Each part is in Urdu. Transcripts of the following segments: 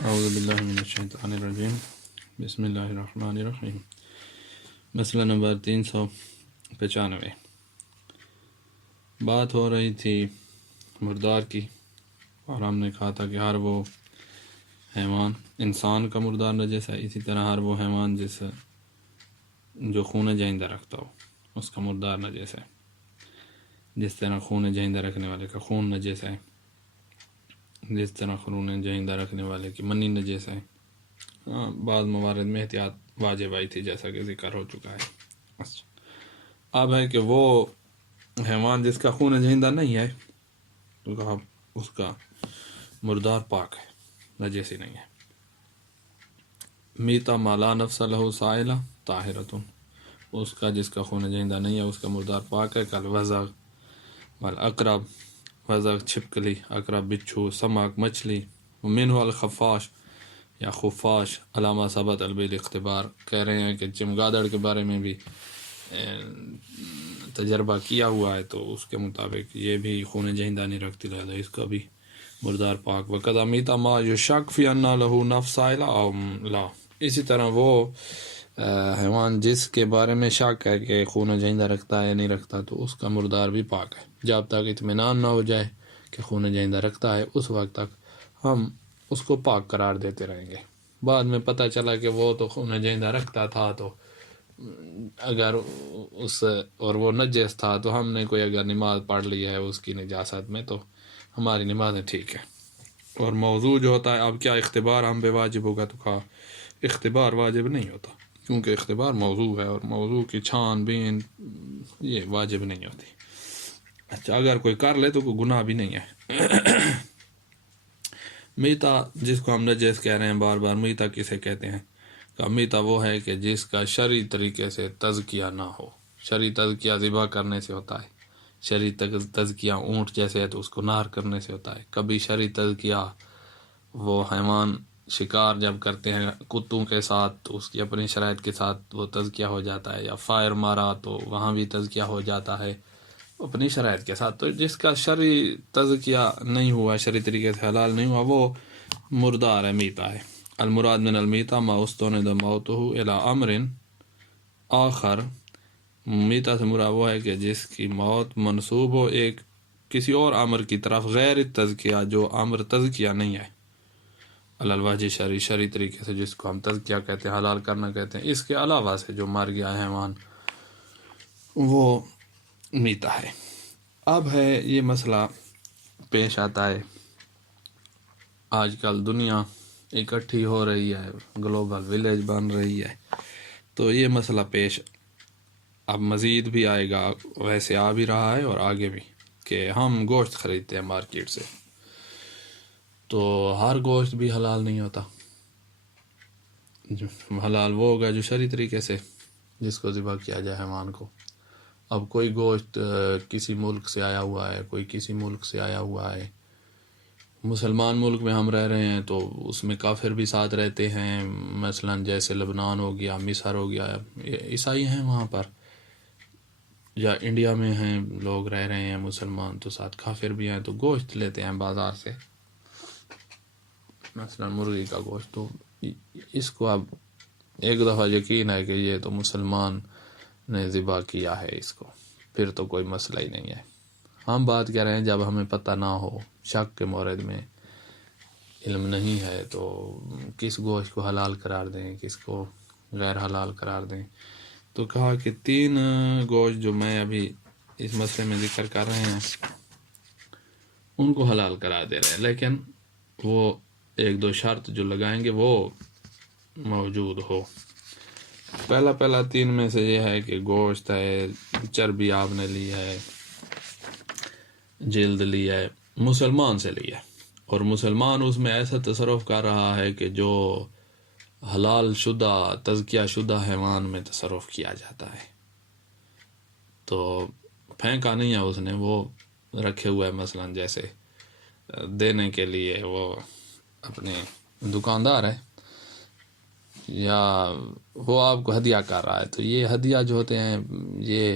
اعوذ باللہ من الشیطان الرجیم بسم اللہ الرحمن الرحیم۔ مسئلہ نمبر 395۔ بات ہو رہی تھی مردار کی، اور ہم نے کہا تھا کہ ہر وہ حیوان، انسان کا مردار نجس ہے، اسی طرح ہر وہ حیوان جو خون جائندہ رکھتا ہو اس کا مردار نجس ہے، جس طرح خون جائندہ رکھنے والے کا خون نجس ہے، جس طرح خون جائندہ رکھنے والے کی منی نجس ہے۔ بعض موارد میں احتیاط واجب آئی تھی، جیسا کہ ذکر ہو چکا ہے۔ اب ہے کہ وہ حیوان جس کا خون جائندہ نہیں ہے تو کہا اس کا مردار پاک ہے، نجس ہی نہیں ہے۔ میتا مالا نفس لہ سائلہ طاہرۃ، اس کا جس کا خون جائندہ نہیں ہے اس کا مردار پاک ہے۔ کل وزغ والاقرب، وزغ چھپکلی، اقرب بچھو، سمک مچھلی، منہ الخفاش یا خفاش، علامہ ثبت البیل اختبار، کہہ رہے ہیں کہ چمگادڑ کے بارے میں بھی تجربہ کیا ہوا ہے، تو اس کے مطابق یہ بھی خون جہندہ نہیں رکھتی، لہذا اس کا بھی مردار پاک۔ وقد میتا ما یشک فی ان لہ نفس سائلہ او لا، اسی طرح وہ حیوان جس کے بارے میں شک ہے کہ خون جہندہ رکھتا ہے یا نہیں رکھتا، تو اس کا مردار بھی پاک ہے۔ جب تک اطمینان نہ ہو جائے کہ خون جہندہ رکھتا ہے، اس وقت تک ہم اس کو پاک قرار دیتے رہیں گے۔ بعد میں پتہ چلا کہ وہ تو خون جہندہ رکھتا تھا، تو اگر اور وہ نجس تھا، تو ہم نے کوئی اگر نماز پڑھ لی ہے اس کی نجاست میں، تو ہماری نمازیں ٹھیک ہے۔ اور موضوع جو ہوتا ہے، اب کیا اختبار ہم پہ واجب ہوگا؟ تو کہا اختبار واجب نہیں ہوتا، کیونکہ اختبار موضوع ہے، اور موضوع کی چھان بین یہ واجب نہیں ہوتی۔ اچھا، اگر کوئی کر لے تو کوئی گناہ بھی نہیں ہے۔ میتا، جس کو ہم نجس کہہ رہے ہیں بار بار، میتا کسے کہتے ہیں؟ کہ میتا وہ ہے کہ جس کا شرعی طریقے سے تزکیہ نہ ہو۔ شرعی تزکیہ ذبح کرنے سے ہوتا ہے، شرعی تزکیہ اونٹ جیسے ہے تو اس کو نہر کرنے سے ہوتا ہے۔ کبھی شرعی تزکیہ وہ حیوان شکار جب کرتے ہیں کتوں کے ساتھ تو اس کی اپنی شرائط کے ساتھ وہ تزکیہ ہو جاتا ہے، یا فائر مارا تو وہاں بھی تزکیہ ہو جاتا ہے اپنی شرائط کے ساتھ۔ تو جس کا شرعی تزکیہ نہیں ہوا، شرعی طریقے سے حلال نہیں ہوا، وہ مردار ہے، میتا ہے۔ المراد من المیتا ما استند موتہ الی امر آخر، میتا سے مراد وہ ہے کہ جس کی موت منسوب ہو ایک کسی اور امر کی طرف، غیر تزکیہ، جو امر تزکیہ نہیں ہے، علی الوجہ شرعی طریقے سے، جس کو ہم تزکیہ کہتے ہیں، حلال کرنا کہتے ہیں، اس کے علاوہ سے جو مر گیا حیوان، وہ میتا ہے۔ اب ہے یہ مسئلہ پیش آتا ہے، آج کل دنیا اکٹھی ہو رہی ہے، گلوبل ولیج بن رہی ہے، تو یہ مسئلہ پیش اب مزید بھی آئے گا، ویسے آ بھی رہا ہے اور آگے بھی، کہ ہم گوشت خریدتے ہیں مارکیٹ سے، تو ہر گوشت بھی حلال نہیں ہوتا۔ حلال وہ ہوگا جو شرعی طریقے سے جس کو ذبح کیا جائے حیوان کو۔ اب کوئی گوشت کسی ملک سے آیا ہوا ہے، کوئی کسی ملک سے آیا ہوا ہے، مسلمان ملک میں ہم رہ رہے ہیں تو اس میں کافر بھی ساتھ رہتے ہیں، مثلا جیسے لبنان ہو گیا، مصر ہو گیا، عیسائی ہیں وہاں پر، یا انڈیا میں ہیں لوگ رہ رہے ہیں مسلمان، تو ساتھ کافر بھی ہیں، تو گوشت لیتے ہیں بازار سے، مثلا مرغی کا گوشت، تو اس کو اب ایک دفعہ یقین ہے کہ یہ تو مسلمان نے ذبح کیا ہے، اس کو پھر تو کوئی مسئلہ ہی نہیں ہے۔ ہم بات کر رہے ہیں جب ہمیں پتہ نہ ہو، شک کے مورد میں علم نہیں ہے، تو کس گوشت کو حلال قرار دیں، کس کو غیر حلال قرار دیں؟ تو کہا کہ 3 گوشت جو میں ابھی اس مسئلے میں ذکر کر رہے ہیں ان کو حلال قرار دے رہے ہیں، لیکن وہ 1-2 شرط جو لگائیں گے وہ موجود ہو۔ پہلا 3 میں سے یہ ہے کہ گوشت ہے، چربی آپ نے لی ہے، جلد لی ہے، مسلمان سے لی ہے، اور مسلمان اس میں ایسا تصرف کر رہا ہے کہ جو حلال شدہ، تزکیہ شدہ حیوان میں تصرف کیا جاتا ہے، تو پھینکا نہیں ہے اس نے، وہ رکھے ہوا ہے، مثلا جیسے دینے کے لیے وہ اپنے دکاندار ہے، یا وہ آپ کو ہدیہ کر رہا ہے، تو یہ ہدیہ جو ہوتے ہیں یہ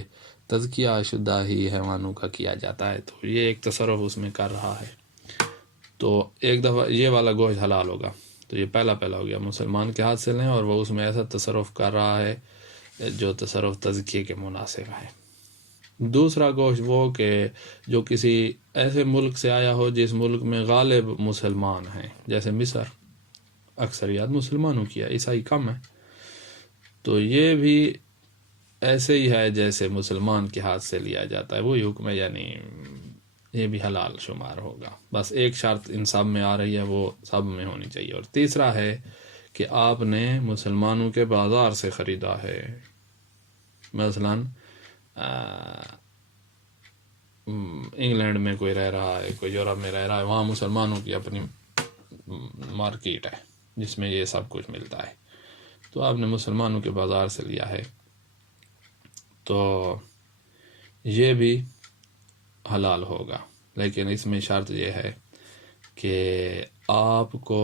تزکیہ شدہ ہی حیوانوں کا کیا جاتا ہے، تو یہ ایک تصرف اس میں کر رہا ہے، تو ایک دفعہ یہ والا گوشت حلال ہوگا۔ تو یہ پہلا ہو گیا، مسلمان کے ہاتھ سے لیں اور وہ اس میں ایسا تصرف کر رہا ہے جو تصرف تزکیے کے مناسب ہے۔ دوسرا گوشت وہ کہ جو کسی ایسے ملک سے آیا ہو جس ملک میں غالب مسلمان ہیں، جیسے مصر اکثریت مسلمانوں کی ہے، عیسائی کم ہے، تو یہ بھی ایسے ہی ہے جیسے مسلمان کے ہاتھ سے لیا جاتا ہے، وہی حکم ہے، یعنی یہ بھی حلال شمار ہوگا۔ بس ایک شرط ان سب میں آ رہی ہے، وہ سب میں ہونی چاہیے۔ اور تیسرا ہے کہ آپ نے مسلمانوں کے بازار سے خریدا ہے، مثلا انگلینڈ میں کوئی رہ رہا ہے، کوئی یورپ میں رہ رہا ہے، وہاں مسلمانوں کی اپنی مارکیٹ ہے جس میں یہ سب کچھ ملتا ہے، تو آپ نے مسلمانوں کے بازار سے لیا ہے، تو یہ بھی حلال ہوگا، لیکن اس میں شرط یہ ہے کہ آپ کو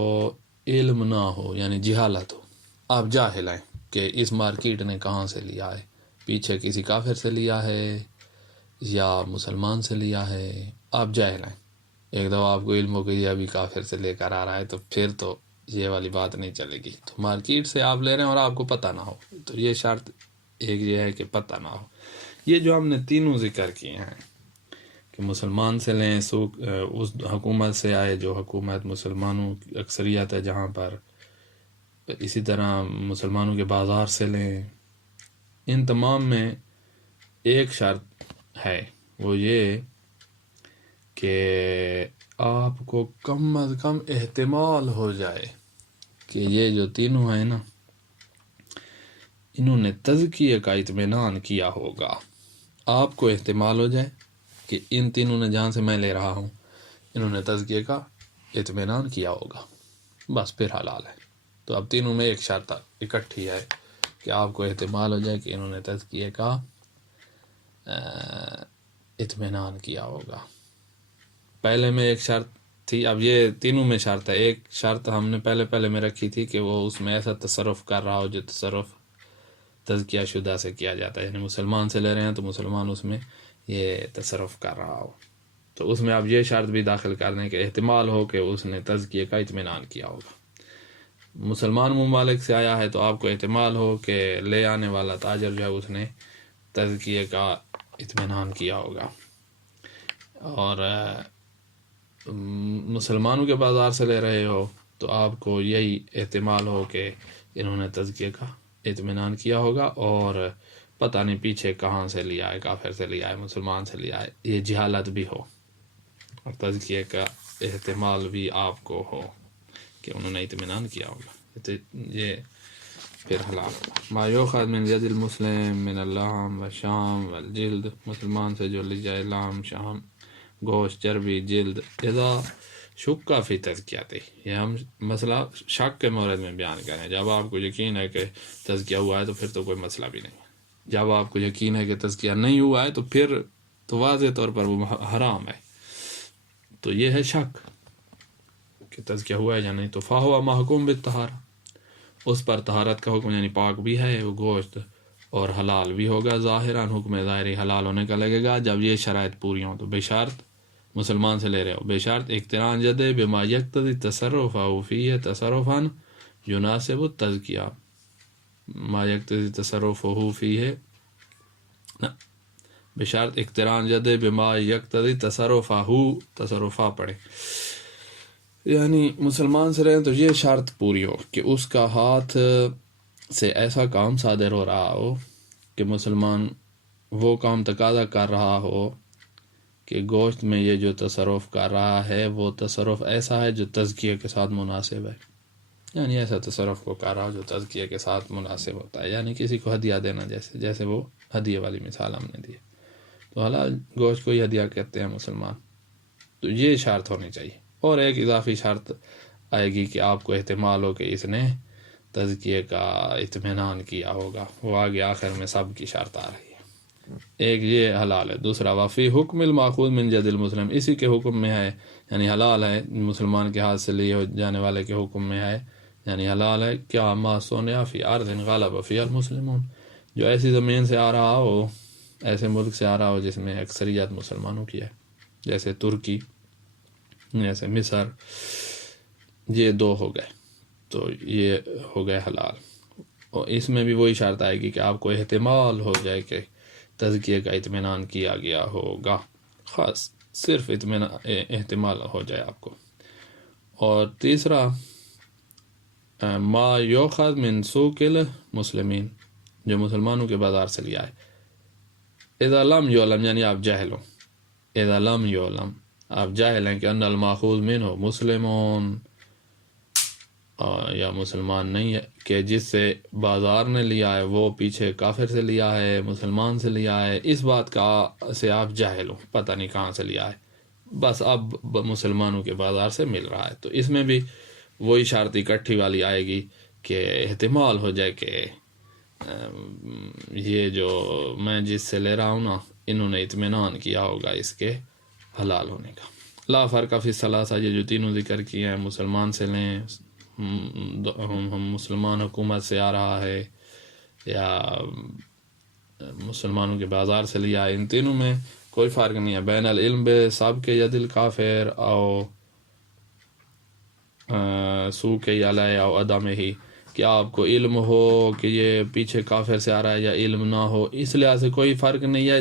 علم نہ ہو، یعنی جہالت ہو، آپ جاہل ہیں کہ اس مارکیٹ نے کہاں سے لیا ہے، پیچھے کسی کافر سے لیا ہے یا مسلمان سے لیا ہے، آپ جاہل ہیں۔ ایک دفعہ آپ کو علم ہو کہ یہ ابھی کافر سے لے کر آ رہا ہے تو پھر تو یہ والی بات نہیں چلے گی، تو مارکیٹ سے آپ لے رہے ہیں اور آپ کو پتہ نہ ہو، تو یہ شرط ایک یہ ہے کہ پتہ نہ ہو۔ یہ جو ہم نے تینوں ذکر کیے ہیں کہ مسلمان سے لیں، اس حکومت سے آئے جو حکومت مسلمانوں کی اکثریت ہے جہاں پر، اسی طرح مسلمانوں کے بازار سے لیں، ان تمام میں ایک شرط ہے، وہ یہ کہ آپ کو کم از کم احتمال ہو جائے کہ یہ جو تینوں ہیں نا، انہوں نے تزکیے کا اطمینان کیا ہوگا۔ آپ کو احتمال ہو جائے کہ ان تینوں نے جہاں سے میں لے رہا ہوں انہوں نے تزکیے کا اطمینان کیا ہوگا، بس پھر حلال ہے۔ تو اب تینوں میں ایک شرط اکٹھی ہے کہ آپ کو احتمال ہو جائے کہ انہوں نے تزکیے کا اطمینان کیا ہوگا۔ پہلے میں ایک شرط تھی، اب یہ تینوں میں شرط ہے۔ ایک شرط ہم نے پہلے میں رکھی تھی کہ وہ اس میں ایسا تصرف کر رہا ہو جو تصرف تزکیہ شدہ سے کیا جاتا ہے، یعنی مسلمان سے لے رہے ہیں تو مسلمان اس میں یہ تصرف کر رہا ہو، تو اس میں اب یہ شرط بھی داخل کر دیں کہ احتمال ہو کہ اس نے تزکیے کا اطمینان کیا ہوگا۔ مسلمان ممالک سے آیا ہے تو آپ کو احتمال ہو کہ لے آنے والا تاجر جو ہے اس نے تزکیے کا اطمینان کیا ہوگا، اور مسلمانوں کے بازار سے لے رہے ہو تو آپ کو یہی احتمال ہو کہ انہوں نے تزکیے کا اطمینان کیا ہوگا، اور پتہ نہیں پیچھے کہاں سے لیا ہے، کافر سے لیا ہے، مسلمان سے لیا ہے، یہ جہالت بھی ہو، اور تزکیے کا احتمال بھی آپ کو ہو کہ انہوں نے اطمینان کیا ہوگا، یہ پھر حلال ہوگا۔ ما یؤخذ من ید المسلم من اللحم والشحم والجلد، مسلمان سے جو لی جائے لحم، شحم، گوشت، چربی، جلد، اذا شک فی تزکیتہ، یہ ہم مسئلہ شک کے مورد میں بیان کریں۔ جب آپ کو یقین ہے کہ تزکیہ ہوا ہے تو پھر تو کوئی مسئلہ بھی نہیں ہے، جب آپ کو یقین ہے کہ تزکیہ نہیں ہوا ہے تو پھر تو واضح طور پر وہ حرام ہے، تو یہ ہے شک کہ تزکیہ ہوا ہے یا نہیں، تو فاہو محکوم بالطہارہ، اس پر طہارت کا حکم، یعنی پاک بھی ہے وہ گوشت اور حلال بھی ہوگا، ظاہراً حکم ظاہری حلال ہونے کا لگے گا جب یہ شرائط پوری ہوں، تو بے شرط مسلمان سے لے رہے ہو، بے شرط اقتران جدے بما یقتضی تصرفہ فیہ تصرفا یناسب التزکیہ، ما یقتضی تصرفہ فیہ، بے شرط اقتران جدے بما یقتضی تصرفہ پڑھے، یعنی مسلمان سے رہیں تو یہ شرط پوری ہو کہ اس کا ہاتھ سے ایسا کام صادر ہو رہا ہو کہ مسلمان وہ کام تقاضا کر رہا ہو کہ گوشت میں یہ جو تصرف کر رہا ہے وہ تصرف ایسا ہے جو تزکیے کے ساتھ مناسب ہے، یعنی ایسا تصرف کو کر رہا ہو جو تزکیے کے ساتھ مناسب ہوتا ہے، یعنی کسی کو ہدیہ دینا، جیسے وہ ہدیے والی مثال ہم نے دی، تو حلال گوشت کو ہی ہدیہ کہتے ہیں مسلمان، تو یہ شرط ہونی چاہیے۔ اور ایک اضافی شرط آئے گی کہ آپ کو احتمال ہو کہ اس نے تزکیے کا اطمینان کیا ہوگا، وہ آگے آخر میں سب کی شرط آ رہی ہے۔ ایک یہ حلال ہے، دوسرا وفی حکم الماخوذ من ید المسلم، اسی کے حکم میں ہے، یعنی حلال ہے، مسلمان کے ہاتھ سے لیے جانے والے کے حکم میں ہے، یعنی حلال ہے کیا ما صنع فی ارض غلب فیہا المسلمون، جو ایسی زمین سے آ رہا ہو، ایسے ملک سے آ رہا ہو جس میں اکثریت مسلمانوں کی ہے، جیسے ترکی، جیسے مصر، یہ دو ہو گئے، تو یہ ہو گئے حلال. اور اس میں بھی وہی شرط آئے گی کہ آپ کو احتمال ہو جائے کہ تزکیے کا اطمینان کیا گیا ہوگا، خاص صرف احتمال ہو جائے آپ کو. اور تیسرا ما یؤخذ من سوق المسلمین، جو مسلمانوں کے بازار سے لیا ہے. اذا لم یعلم، یعنی آپ جاہل ہو، اذا لم یعلم آپ جاہل ہیں کہ ان الماخوذ منہ مسلمون، یا مسلمان نہیں ہے، کہ جس سے بازار نے لیا ہے وہ پیچھے کافر سے لیا ہے، مسلمان سے لیا ہے، اس بات کا سے آپ جاہل ہو، پتہ نہیں کہاں سے لیا ہے، بس اب مسلمانوں کے بازار سے مل رہا ہے. تو اس میں بھی وہی شرط اکٹھی والی آئے گی کہ احتمال ہو جائے کہ یہ جو میں جس سے لے رہا ہوں نا، انہوں نے اطمینان کیا ہوگا اس کے حلال ہونے کا. لا فرق فی الثلاثہ، یہ جو تینوں ذکر کیے ہیں، مسلمان سے لیں، ہم مسلمان حکومت سے آ رہا ہے، یا مسلمانوں کے بازار سے لیا ہے، ان تینوں میں کوئی فرق نہیں ہے. بین العلم بسابق ید الکافر او سوق علیہ او عدم ہی، کہ آپ کو علم ہو کہ یہ پیچھے کافر سے آ رہا ہے یا علم نہ ہو، اس لحاظ سے کوئی فرق نہیں ہے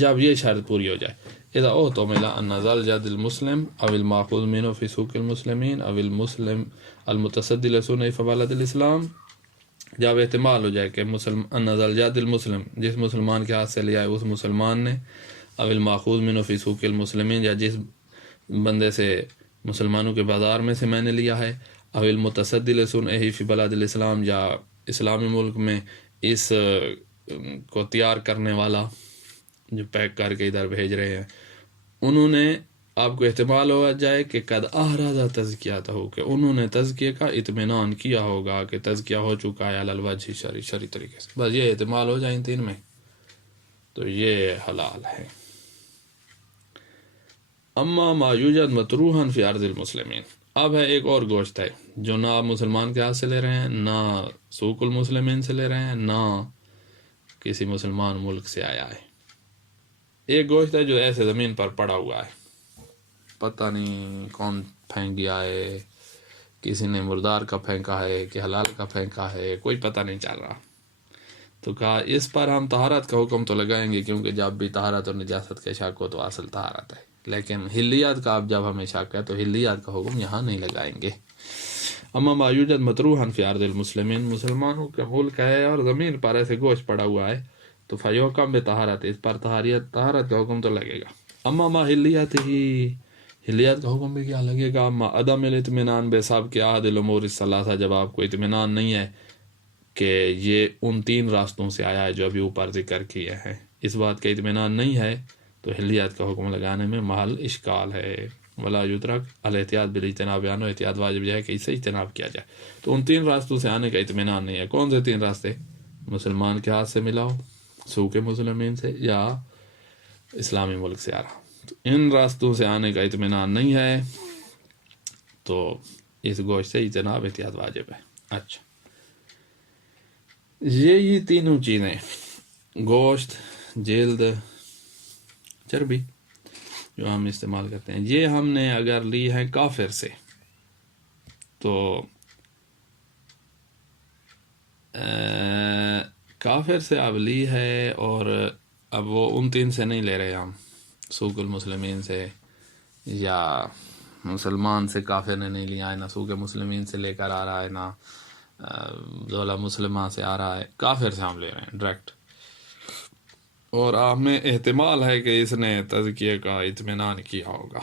جب یہ شرط پوری ہو جائے. اذا احتمل ان ذلجد المسلم او الماخوذ منه في سوق المسلمین او المسلم المتصدی لسنہ فبلد الاسلام، جب احتمال ہو جائے کہ ان ذلجد المسلم، جس مسلمان کے ہاتھ سے لیا ہے اس مسلمان نے، او الماخوذ منه في سوق المسلمین، یا جس بندے سے مسلمانوں کے بازار میں سے میں نے لیا ہے، او المتصدی لسنہ فی بلد الاسلام، یا اسلامی ملک میں اس کو تیار کرنے والا جو پیک کر کے ادھر بھیج رہے ہیں، انہوں نے، آپ کو احتمال ہو جائے کہ قد احرز تزکیہ ہو، کہ انہوں نے تزکیے کا اطمینان کیا ہوگا کہ تزکیہ ہو چکا ہے علی الوجہ شرعی طریقے سے. بس یہ احتمال ہو جائے ان تین میں تو یہ حلال ہے. اما ما یوجد مطروحا فی ارض المسلمین، اب ہے ایک اور گوشت ہے جو نہ آپ مسلمان کے ہاتھ سے لے رہے ہیں، نہ سوق المسلمین سے لے رہے ہیں، نہ کسی مسلمان ملک سے آیا ہے. ایک گوشت ہے جو ایسے زمین پر پڑا ہوا ہے، پتہ نہیں کون پھینک گیا ہے، کسی نے مردار کا پھینکا ہے کہ حلال کا پھینکا ہے، کوئی پتہ نہیں چل رہا. تو کہا اس پر ہم طہارت کا حکم تو لگائیں گے، کیونکہ جب بھی طہارت اور نجاست کا شک ہو تو اصل طہارت ہے، لیکن حلیات کا اب جب ہمیں شک ہے تو حلیات کا حکم یہاں نہیں لگائیں گے. اما ما یوجد مطروحا فی ارض المسلمین، مسلمانوں کا ملک ہے اور زمین پر ایسے گوشت پڑا ہوا ہے، تو فیحکم بطہارت، اس پر طہارت کا حکم تو لگے گا. اما ما حلیات ہی، حلیات کا حکم بھی کیا لگے گا. اما عدم الاطمینان بسابق عہد الامور الثلاثہ، جب آپ کو اطمینان نہیں ہے کہ یہ ان تین راستوں سے آیا ہے جو ابھی اوپر ذکر کیے ہیں، اس بات کا اطمینان نہیں ہے تو حلیات کا حکم لگانے میں محل اشکال ہے. ولا یترک الاحتیاط بالاجتناب، یعنی احتیاط واجب ہے کہ اس سے اجتناب کیا جائے. تو ان تین راستوں سے آنے کا اطمینان نہیں ہے. کون سے تین راستے؟ مسلمان کے ہاتھ سے ملا ہو، سوق مسلمین سے، یا اسلامی ملک سے آ رہا. تو ان راستوں سے آنے کا اطمینان نہیں ہے تو اس گوشت سے اجتناب، احتیاط واجب ہے. اچھا، یہ تینوں چیزیں، گوشت، جلد، چربی، جو ہم استعمال کرتے ہیں، یہ ہم نے اگر لی ہے کافر سے تو کافر سے اب لی ہے، اور اب وہ ان تین سے نہیں لے رہے ہم، سوق المسلمین سے یا مسلمان سے کافر نے نہیں لیا ہے، نہ سوق مسلمین سے لے کر آ رہا ہے، نہ دولہ مسلمہ سے آ رہا ہے، کافر سے ہم لے رہے ہیں ڈائریکٹ، اور ہمیں احتمال ہے کہ اس نے تزکیے کا اطمینان کیا ہوگا.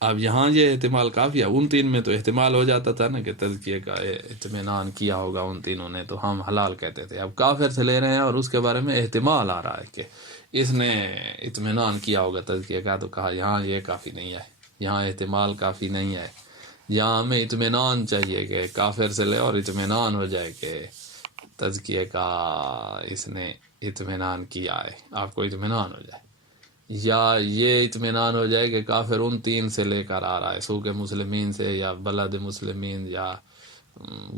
اب یہاں یہ احتمال کافی ہے، ان تین میں تو احتمال ہو جاتا تھا نا کہ تزکیے کا اطمینان کیا ہوگا ان تینوں نے، تو ہم حلال کہتے تھے. اب کافر سے لے رہے ہیں اور اس کے بارے میں احتمال آ رہا ہے کہ اس نے اطمینان کیا ہوگا تزکیے کا، تو کہا یہاں یہ کافی نہیں ہے، یہاں احتمال کافی نہیں ہے، یہاں ہمیں اطمینان چاہیے کہ کافر سے لے اور اطمینان ہو جائے کہ تزکیے کا اس نے اطمینان کیا ہے، آپ کو اطمینان ہو جائے، یا یہ اطمینان ہو جائے کہ کافر ان تین سے لے کر آ رہا ہے، سوق مسلمین سے یا بلد مسلمین یا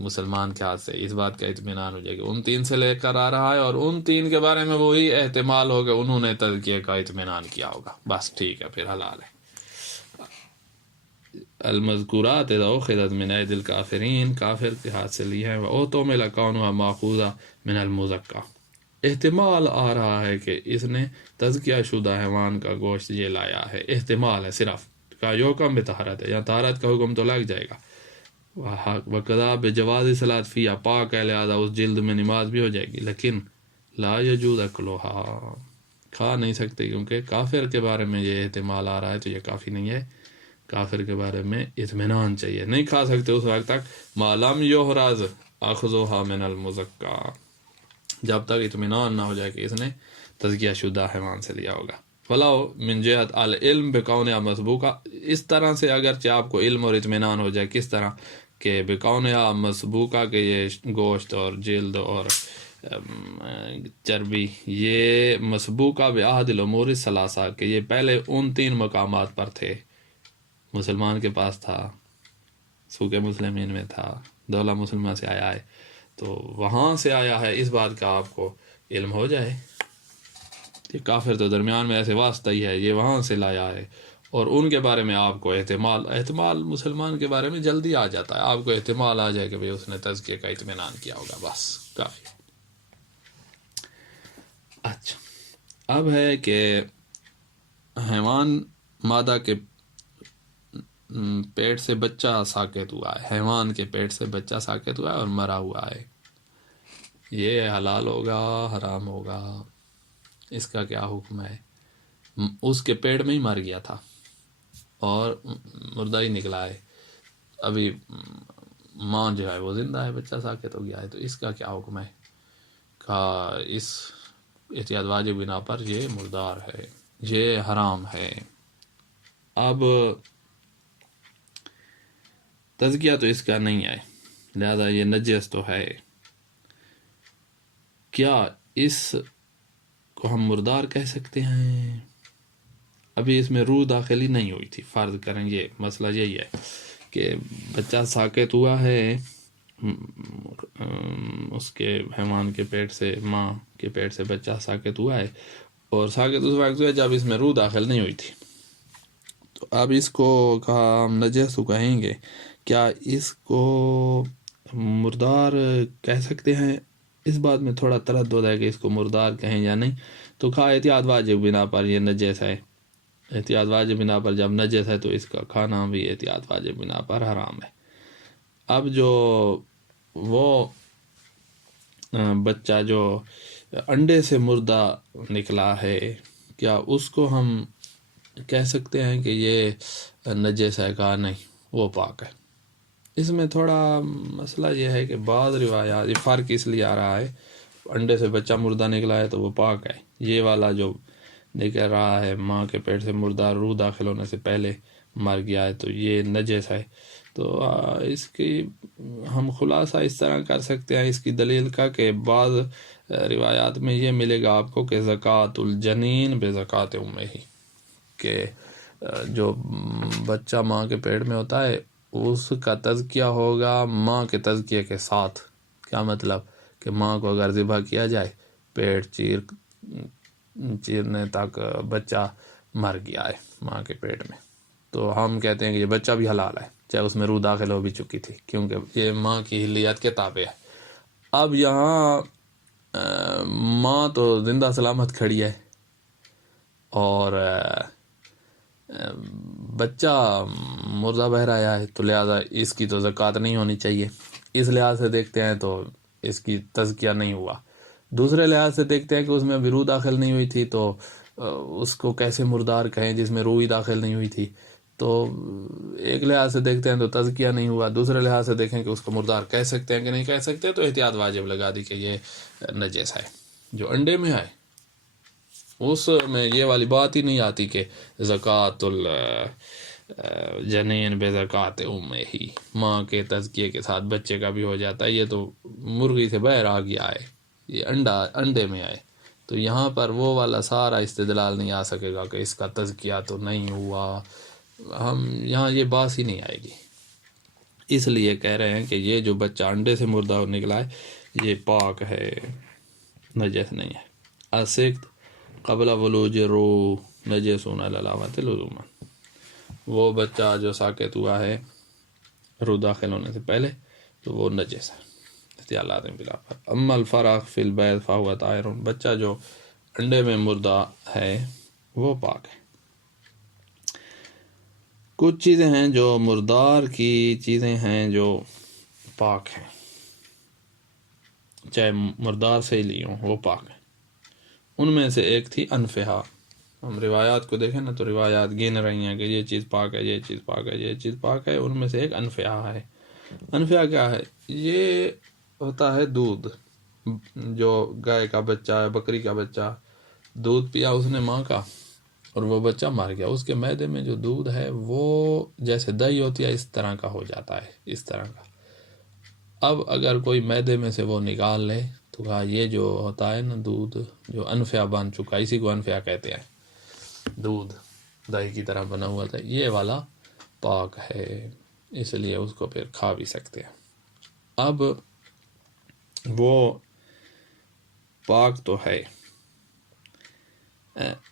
مسلمان کے ہاتھ سے، اس بات کا اطمینان ہو جائے کہ ان تین سے لے کر آ رہا ہے، اور ان تین کے بارے میں وہی احتمال ہو کہ انہوں نے تزکیے کا اطمینان کیا ہوگا، بس ٹھیک ہے، پھر حلال ہے. المذکورات اذا اخذت من اید الکافرین، کافر کے ہاتھ سے لی ہیں، واحتمل کونها ماخوذہ من المزکى، احتمال آ رہا ہے کہ اس نے تزکیہ شدہ حیوان کا گوشت یہ لایا ہے، احتمال ہے صرف، کا یوکم بطہارت ہے، یا طہارت کا حکم تو لگ جائے گا، وقضا بجواز صلاۃ فیہا، پاک ہے لہذا اس جلد میں نماز بھی ہو جائے گی، لیکن لا یجوز اکلھا، کھا نہیں سکتے، کیونکہ کافر کے بارے میں یہ احتمال آ رہا ہے تو یہ کافی نہیں ہے، کافر کے بارے میں اطمینان چاہیے، نہیں کھا سکتے اس وقت تک ما لم یحرز اخذھا من المزکى، جب تک اطمینان نہ ہو جائے کہ اس نے تزکیہ شدہ حیوان سے لیا ہوگا۔ ولو من جہت العلم بکونہا مسبوقہ، اس طرح سے اگرچہ آپ کو علم اور اطمینان ہو جائے، کس طرح کہ بکونہا مسبوقہ، کہ یہ گوشت اور جلد اور چربی یہ مسبوقہ بعہد الامور الثلاثہ، کہ یہ پہلے ان 3 مقامات پر تھے، مسلمان کے پاس تھا، سوق مسلمین میں تھا، دولہ مسلمہ سے آیا ہے، تو وہاں سے آیا ہے، اس بات کا آپ کو علم ہو جائے، یہ کافر تو درمیان میں ایسے واسطہ ہی ہے، یہ وہاں سے لایا ہے، اور ان کے بارے میں آپ کو احتمال مسلمان کے بارے میں جلدی آ جاتا ہے، آپ کو احتمال آ جائے کہ بھئی اس نے تزکیے کا اطمینان کیا ہوگا، بس کافی۔ اچھا، اب ہے کہ حیوان مادہ کے پیٹ سے بچہ ساقط ہوا ہے، حیوان کے پیٹ سے بچہ ساقط ہوا ہے اور مرا ہوا ہے، یہ حلال ہوگا حرام ہوگا، اس کا کیا حکم ہے؟ اس کے پیٹ میں ہی مر گیا تھا اور مردہ ہی نکلا ہے، ابھی ماں جو ہے وہ زندہ ہے، بچہ ساقط ہو گیا ہے، تو اس کا کیا حکم ہے؟ کہا اس احتیاط واجب بنا پر یہ مردار ہے، یہ حرام ہے۔ اب تزکیہ تو اس کا نہیں ہے، لہذا یہ نجس تو ہے، کیا اس کو ہم مردار کہہ سکتے ہیں؟ ابھی اس میں روح داخلی نہیں ہوئی تھی، فرض کریں یہ مسئلہ یہی ہے کہ بچہ ساقط ہوا ہے اس کے حیوان کے پیٹ سے، ماں کے پیٹ سے بچہ ساقط ہوا ہے، اور ساقط اس وقت ہوا جب اس میں روح داخل نہیں ہوئی تھی، تو اب اس کو کہا ہم نجس تو کہیں گے، کیا اس کو مردار کہہ سکتے ہیں؟ اس بات میں تھوڑا تردد ہے کہ اس کو مردار کہیں یا نہیں، تو کہا احتیاط واجب بنا پر یہ نجس ہے، احتیاط واجب بنا پر جب نجس ہے تو اس کا کھانا بھی احتیاط واجب بنا پر حرام ہے۔ اب جو وہ بچہ جو انڈے سے مردہ نکلا ہے، کیا اس کو ہم کہہ سکتے ہیں کہ یہ نجس ہے؟ کہا نہیں، وہ پاک ہے۔ اس میں تھوڑا مسئلہ یہ ہے کہ بعض روایات، یہ فرق اس لیے آ رہا ہے، انڈے سے بچہ مردہ نکلا ہے تو وہ پاک ہے، یہ والا جو نکل رہا ہے ماں کے پیٹ سے مردہ، روح داخل ہونے سے پہلے مر گیا ہے، تو یہ نجس ہے۔ تو اس کی ہم خلاصہ اس طرح کر سکتے ہیں اس کی دلیل کا کہ بعض روایات میں یہ ملے گا آپ کو کہ زکوٰۃ الجنین بزکوٰۃ امہ، کہ جو بچہ ماں کے پیٹ میں ہوتا ہے اس کا تزکیہ ہوگا ماں کے تزکیے کے ساتھ۔ کیا مطلب؟ کہ ماں کو اگر ذبح کیا جائے، پیٹ چیرنے تک بچہ مر گیا ہے ماں کے پیٹ میں، تو ہم کہتے ہیں کہ یہ بچہ بھی حلال ہے، چاہے اس میں روح داخل ہو بھی چکی تھی، کیونکہ یہ ماں کی حلیت کے تابع ہے۔ اب یہاں ماں تو زندہ سلامت کھڑی ہے اور بچہ مردہ بہر آیا ہے، تو لہٰذا اس کی تو زکوٰۃ نہیں ہونی چاہیے، اس لحاظ سے دیکھتے ہیں تو اس کی تزکیہ نہیں ہوا۔ دوسرے لحاظ سے دیکھتے ہیں کہ اس میں بھی روح داخل نہیں ہوئی تھی، تو اس کو کیسے مردار کہیں جس میں روح ہی داخل نہیں ہوئی تھی؟ تو ایک لحاظ سے دیکھتے ہیں تو تزکیہ نہیں ہوا، دوسرے لحاظ سے دیکھیں کہ اس کو مردار کہہ سکتے ہیں کہ نہیں کہہ سکتے، تو احتیاط واجب لگا دی کہ یہ نجس ہے۔ جو انڈے میں ہے اس میں یہ والی بات ہی نہیں آتی کہ زکوٰۃ الجنین بزکوٰۃ امہ، ماں کے تزکیے کے ساتھ بچے کا بھی ہو جاتا ہے، یہ تو مرغی سے باہر آ گیا ہے، یہ انڈے میں آئے، تو یہاں پر وہ والا سارا استدلال نہیں آ سکے گا کہ اس کا تزکیہ تو نہیں ہوا، ہم یہاں یہ بات ہی نہیں آئے گی، اس لیے کہہ رہے ہیں کہ یہ جو بچہ انڈے سے مردہ نکلا ہے یہ پاک ہے، نجس نہیں ہے۔ السکت قبل ولوج الروح نجس علی العلامۃ لزوما، وہ بچہ جو ساکت ہوا ہے روح داخل ہونے سے پہلے تو وہ نجس ہے استعلاء بلا پر. اما الفرخ فی البیض فہو طاہر، بچہ جو انڈے میں مردہ ہے وہ پاک ہے. کچھ چیزیں ہیں جو مردار کی چیزیں ہیں جو پاک ہیں، چاہے مردار سے ہی لی ہوں وہ پاک ہیں. ان میں سے ایک تھی انفہا. ہم روایات کو دیکھیں نا تو روایات گن رہی ہیں کہ یہ چیز پاک ہے، یہ چیز پاک ہے، یہ چیز پاک ہے. ان میں سے ایک انفہا ہے. انفہا کیا ہے؟ یہ ہوتا ہے دودھ. جو گائے کا بچہ ہے، بکری کا بچہ، دودھ پیا اس نے ماں کا اور وہ بچہ مر گیا، اس کے معدے میں جو دودھ ہے وہ جیسے دہی ہوتی ہے اس طرح کا ہو جاتا ہے، اس طرح کا. اب اگر کوئی معدے میں سے وہ نکال لے تو کہا یہ جو ہوتا ہے نا دودھ جو انفیا بن چکا، اسی کو انفیا کہتے ہیں، دودھ دہی کی طرح بنا ہوا تھا، یہ والا پاک ہے، اس لیے اس کو پھر کھا بھی سکتے ہیں. اب وہ پاک تو ہے،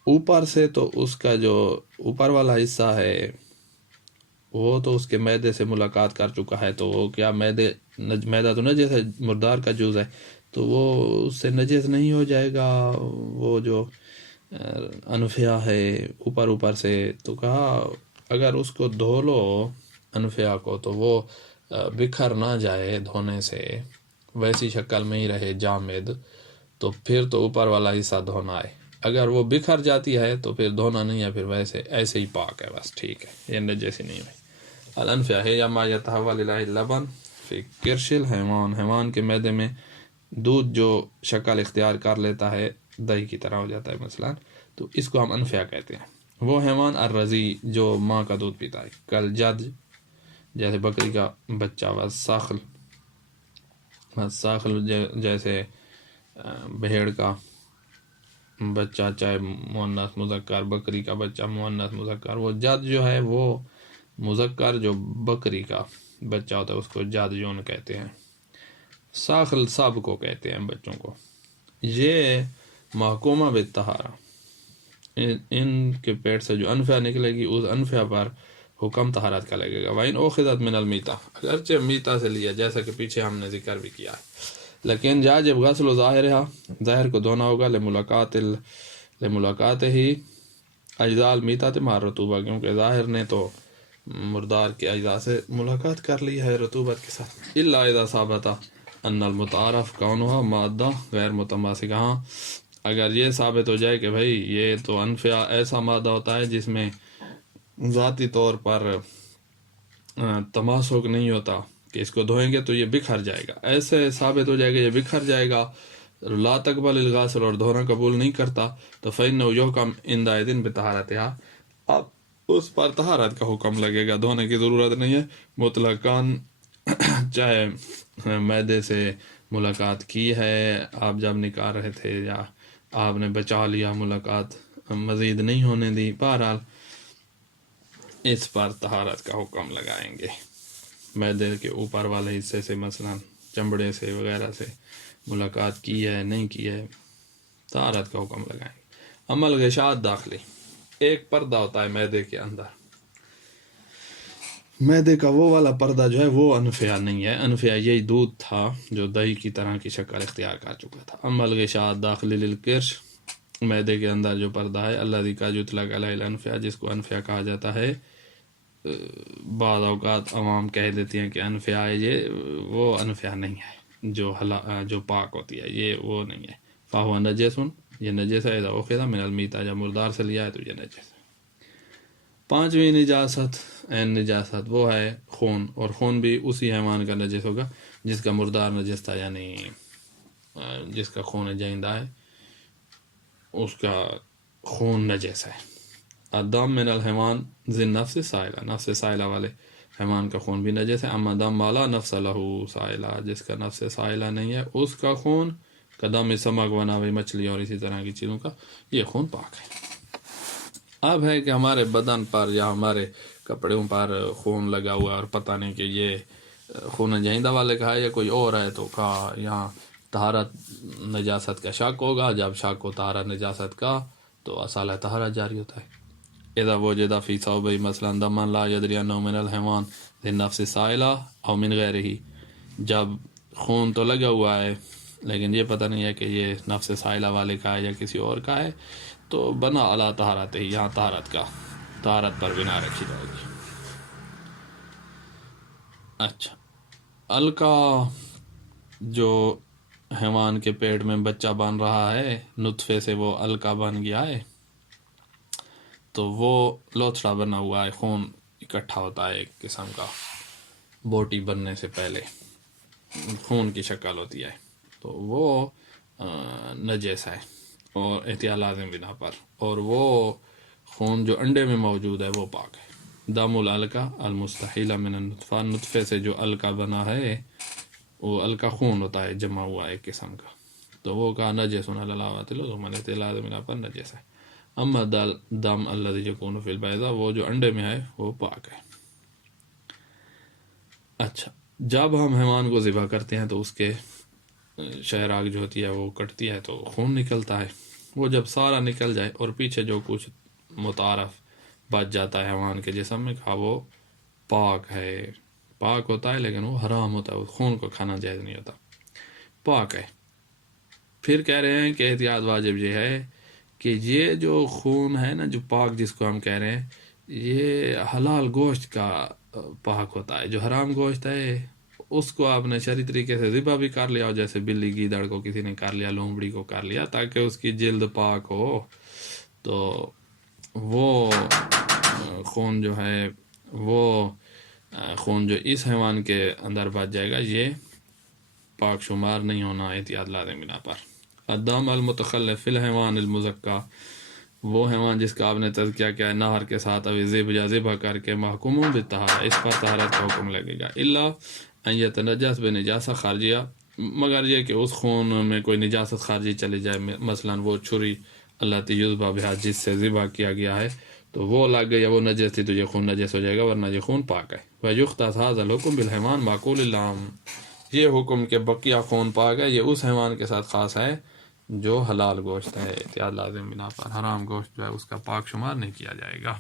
اوپر سے تو اس کا جو اوپر والا حصہ ہے وہ تو اس کے معدے سے ملاقات کر چکا ہے، تو وہ کیا معدہ تو نجس ہے، مردار کا جز ہے، تو وہ اس سے نجس نہیں ہو جائے گا. وہ جو انفیا ہے اوپر سے، تو کہا اگر اس کو دھو لو انفیا کو تو وہ بکھر نہ جائے دھونے سے، ویسی شکل میں ہی رہے جامد، تو پھر تو اوپر والا حصہ دھونا ہے. اگر وہ بکھر جاتی ہے تو پھر دھونا نہیں ہے، پھر ویسے ایسے ہی پاک ہے، بس ٹھیک ہے، یہ نجس ہی نہیں ہے. الانفیا ہے یا ما یتحول الیہ اللبن فی کرش الحیوان، حیوان کے معدے میں دودھ جو شکل اختیار کر لیتا ہے دہی کی طرح ہو جاتا ہے مثلا، تو اس کو ہم انفیا کہتے ہیں. وہ حیوان الرضی جو ماں کا دودھ پیتا ہے، کل جد جیسے بکری کا بچہ، والساخل جیسے بھیڑ کا بچہ، چاہے مؤنث مذکر، بکری کا بچہ مؤنث مذکر. وہ جد جو ہے وہ مذکر جو بکری کا بچہ ہوتا ہے اس کو جد جون کہتے ہیں. ساخل سب کو کہتے ہیں بچوں کو. یہ محکومہ بالطہارہ، ان کے پیٹ سے جو انفیا نکلے گی اس انفیا پر حکم طہارت کا لگے گا. وَإِنْ أُخِذَتْ مِنَ الْمِيتَةِ، اگرچہ میتا سے لیا جیسا کہ پیچھے ہم نے ذکر بھی کیا ہے، لیکن جب غسل و ظاہر کو دھونا ہوگا لملاقات ہی اجزاء المیتۃ مع الرطوبہ، کیونکہ ظاہر نے تو مردار کے اجزاء سے ملاقات کر لی ہے رطوبت کے ساتھ. الا اذا ثبت ان المتعارف کونها مادہ غیر متماسکہ، ہاں اگر یہ ثابت ہو جائے کہ بھائی یہ تو انفیا ایسا مادہ ہوتا ہے جس میں ذاتی طور پر تماسک نہیں ہوتا کہ اس کو دھوئیں گے تو یہ بکھر جائے گا، ایسے ثابت ہو جائے گا یہ بکھر جائے گا، لا تقبل الغسل اور دھونا قبول نہیں کرتا، تو فإنه يحكم عندئذ بطہارتها، اب اس پر طہارت کا حکم لگے گا، دھونے کی ضرورت نہیں ہے مطلقاً. چاہے معدے سے ملاقات کی ہے آپ جب نکال رہے تھے یا آپ نے بچا لیا ملاقات مزید نہیں ہونے دی، بہرحال اس پر طہارت کا حکم لگائیں گے. معدے کے اوپر والے حصے سے مثلا چمڑے سے وغیرہ سے ملاقات کی ہے نہیں کی ہے، طہارت کا حکم لگائیں گے. عمل غشاء داخلی، ایک پردہ ہوتا ہے معدے کے اندر، معدے کا وہ والا پردہ جو ہے وہ انفیا نہیں ہے، انفیا یہی دودھ تھا جو دہی کی طرح کی شکل اختیار کر چکا تھا. عمل غشاء داخلی للکرش، معدے کے اندر جو پردہ ہے، الذی کا یطلق علیہ الانفیا، جس کو انفیا کہا جاتا ہے. بعض اوقات عوام کہہ دیتی ہیں کہ انفیا ہے، یہ وہ انفیا نہیں ہے جو پاک ہوتی ہے، یہ وہ نہیں ہے. فاہو نجس، یہ نجس ہے، اذا اخذ من المیتہ، جب مردار سے لیا ہے تو یہ نجس ہے. پانچویں نجاست عین نجاست وہ ہے خون، اور خون بھی اسی حیوان کا نجس ہوگا جس کا مردار نجس تھا، یعنی جس کا خون جائندہ ہے اس کا خون نجس ہے. الدم من الحیوان ذی النفس سائلہ، نفس سائلہ والے حیوان کا خون بھی نجس ہے. اما دم مالا نفس لہو سائلہ، جس کا نفس سائلہ نہیں ہے اس کا خون قدم سمک وناوی، مچھلی اور اسی طرح کی چیزوں کا، یہ خون پاک ہے. اب ہے کہ ہمارے بدن پر یا ہمارے کپڑوں پر خون لگا ہوا ہے اور پتہ نہیں کہ یہ خون جہیندہ والے کا ہے یا کوئی اور ہے، تو کہا یہاں طہارت نجاست کا شک ہوگا. جب شک ہو طہارت نجاست کا تو اصالہ طہارت جاری ہوتا ہے. اذا وجد فی ثوبہ مثلا دما لا یدری انہ من الحیوان للنفس سائلہ او من غیرہ، جب خون تو لگا ہوا ہے لیکن یہ پتہ نہیں ہے کہ یہ نفس سائلہ والے کا ہے یا کسی اور کا ہے، تو بنا علی طہارت ہی، یہاں طہارت پر بنا رکھی جائے گی۔ اچھا، القا جو حیوان کے پیٹ میں بچہ بن رہا ہے، نطفے سے وہ القا بن گیا ہے، تو وہ لوتھڑا بنا ہوا ہے، خون اکٹھا ہوتا ہے ایک قسم کا، بوٹی بننے سے پہلے خون کی شکل ہوتی ہے، تو وہ نجس ہے اور احتیاط لازم بنا پر، اور وہ خون جو انڈے میں موجود ہے وہ پاک ہے۔ دم العلقہ المستحیل من النطفہ، نطفے سے جو القا بنا ہے وہ القا خون ہوتا ہے جمع ہوا ایک قسم کا، تو وہ کہا نجس احتیاط بنا پر نجس ہے۔ اما دم الذی یکون فی البیضہ، وہ جو انڈے میں ہے وہ پاک ہے۔ اچھا، جب ہم حیوان کو ذبح کرتے ہیں تو اس کے شہراگ جو ہوتی ہے وہ کٹتی ہے تو خون نکلتا ہے، وہ جب سارا نکل جائے اور پیچھے جو کچھ متعارف بچ جاتا ہے حیوان کے جسم میں، کہا وہ پاک ہے، پاک ہوتا ہے لیکن وہ حرام ہوتا ہے، اس خون کو کھانا جائز نہیں ہوتا، پاک ہے۔ پھر کہہ رہے ہیں کہ احتیاط واجب یہ ہے کہ یہ جو خون ہے نا، جو پاک جس کو ہم کہہ رہے ہیں، یہ حلال گوشت کا پاک ہوتا ہے، جو حرام گوشت ہے اس کو آپ نے شرعی طریقے سے ذبح بھی کر لیا ہو، جیسے بلی گیدڑ کو کسی نے کر لیا، لومڑی کو کر لیا، تاکہ اس کی جلد پاک ہو، تو وہ خون جو ہے، وہ خون جو اس حیوان کے اندر بچ جائے گا یہ پاک شمار نہیں ہونا احتیاط لازم بنا پر۔ الدم المتخلف فی الحیوان المزکا، وہ حیوان جس کا آپ نے تذکیہ کیا ہے نہر کے ساتھ ابھی ذبح کر کے محکوم بالطہارہ، اس پر طہارت کا حکم لگے گا، الا ان یتنجس بنجاسہ خارجیہ، مگر یہ کہ اس خون میں کوئی نجاست خارجی چلی جائے، مثلا وہ چھری اللہ یذبح بہا جس سے ذبح کیا گیا ہے تو وہ لگ گئی، وہ نجس تھی تو یہ خون نجس ہو جائے گا، ورنہ یہ خون پاک ہے۔ وَيُخْتَص هَذَا الْحُكْمُ بِالْحَيْوَانِ مَعْقُولِ اللَّحْمِ، یہ حکم کہ بقیہ خون پاک ہے، یہ اس حیوان کے ساتھ خاص ہے جو حلال گوشت ہے، احتیاط لازم بنا پر، حرام گوشت جو ہے اس کا پاک شمار نہیں کیا جائے گا۔